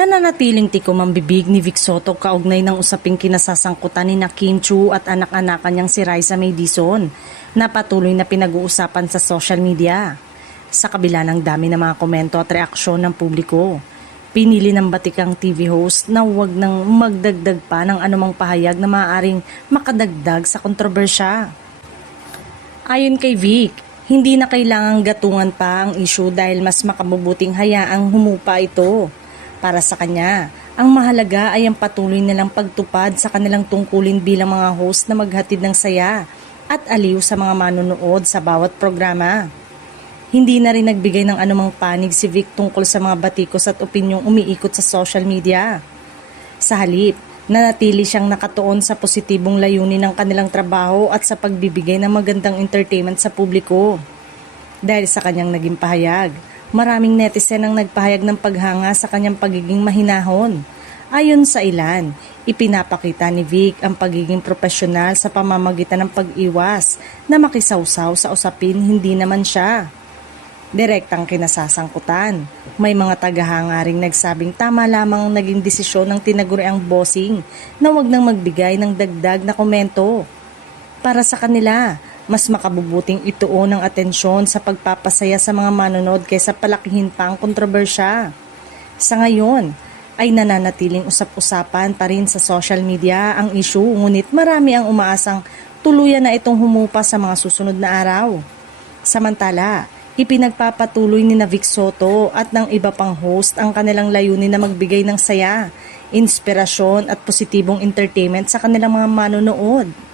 Nananatiling tikom ang bibig ni Vic Soto kaugnay ng usaping kinasasangkutan ni Kim Chiu at anak-anakan niyang si Raisa May Dizon na patuloy na pinag-uusapan sa social media. Sa kabila ng dami ng mga komento at reaksyon ng publiko, pinili ng batikang TV host na huwag nang magdagdag pa ng anumang pahayag na maaaring makadagdag sa kontrobersya. Ayon kay Vic, hindi na kailangang gatungan pa ang issue dahil mas makabubuting hayaang humupa ito. Para sa kanya, ang mahalaga ay ang patuloy nilang pagtupad sa kanilang tungkulin bilang mga host na maghatid ng saya at aliw sa mga manonood sa bawat programa. Hindi na rin nagbigay ng anumang panig si Vic tungkol sa mga batikos at opinyong umiikot sa social media. Sa halip, nanatili siyang nakatuon sa positibong layunin ng kanilang trabaho at sa pagbibigay ng magandang entertainment sa publiko. Dahil sa kanyang naging pahayag, maraming netizen ang nagpahayag ng paghanga sa kanyang pagiging mahinahon. Ayon sa ilan, ipinapakita ni Vic ang pagiging profesional sa pamamagitan ng pag-iwas na makisawsaw sa usapin hindi naman siya direktang kinasasangkutan. May mga tagahanga ring nagsabing tama lamang ang naging desisyon ng tinaguriang bossing na wag nang magbigay ng dagdag na komento. Para sa kanila, mas makabubuting ituon ng atensyon sa pagpapasaya sa mga manonood kaysa palakihin pa ang kontrobersya. Sa ngayon, ay nananatiling usap-usapan pa rin sa social media ang issue, ngunit marami ang tuluyan na itong humupa sa mga susunod na araw. Samantala, ipinagpapatuloy ni Vic Soto at ng iba pang host ang kanilang layunin na magbigay ng saya, inspirasyon at positibong entertainment sa kanilang mga manonood.